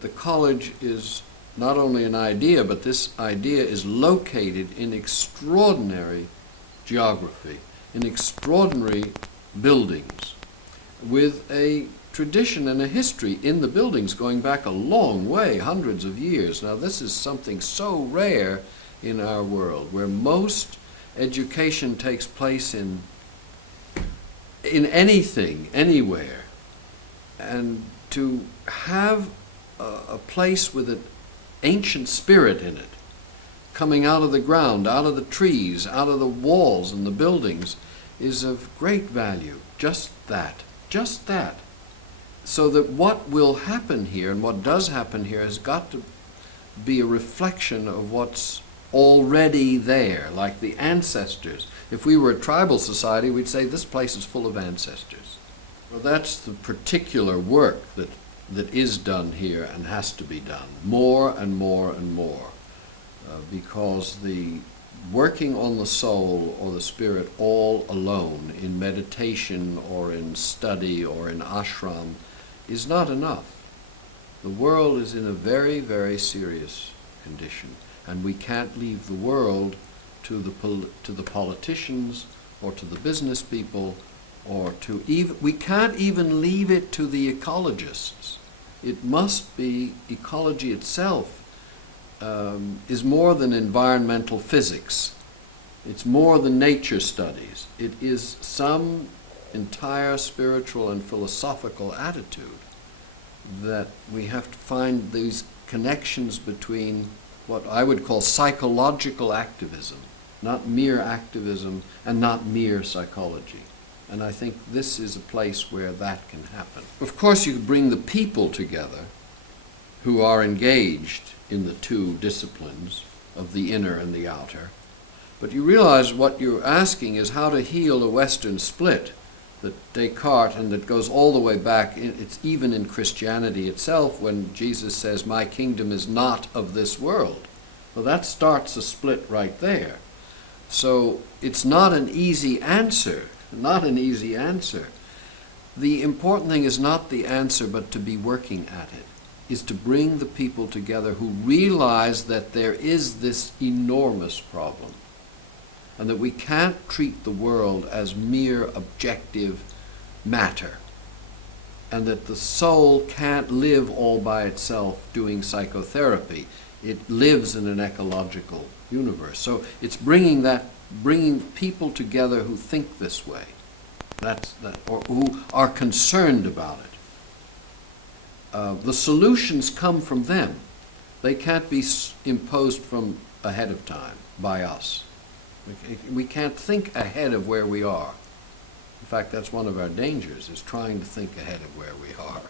The college is not only an idea, but this idea is located in extraordinary geography, in extraordinary buildings, with a tradition and a history in the buildings going back a long way, hundreds of years. Now, this is something so rare in our world, where most education takes place in anything, anywhere. And to have a place with an ancient spirit in it, coming out of the ground, out of the trees, out of the walls and the buildings, is of great value. Just that. Just that. So that what will happen here, and what does happen here, has got to be a reflection of what's already there, like the ancestors. If we were a tribal society, we'd say this place is full of ancestors. Well, that's the particular work that is done here and has to be done, more and more and more, because the working on the soul or the spirit all alone in meditation or in study or in ashram is not enough. The world is in a very, very serious condition, and we can't leave the world to the politicians or to the business people, or to we can't even leave it to the ecologists. It must be, ecology itself is more than environmental physics. It's more than nature studies. It is some entire spiritual and philosophical attitude that we have to find these connections between what I would call psychological activism, not mere activism and not mere psychology. And I think this is a place where that can happen. Of course, you bring the people together who are engaged in the two disciplines of the inner and the outer. But you realize what you're asking is how to heal a Western split that Descartes, and that goes all the way back, it's even in Christianity itself when Jesus says, "My kingdom is not of this world." Well, that starts a split right there. So it's not an easy answer. Not an easy answer. The important thing is not the answer, but to be working at it, is to bring the people together who realize that there is this enormous problem, and that we can't treat the world as mere objective matter, and that the soul can't live all by itself doing psychotherapy. It lives in an ecological universe. So it's bringing people together who think this way, or who are concerned about it. The solutions come from them. They can't be imposed from ahead of time by us. We can't think ahead of where we are. In fact, that's one of our dangers, is trying to think ahead of where we are.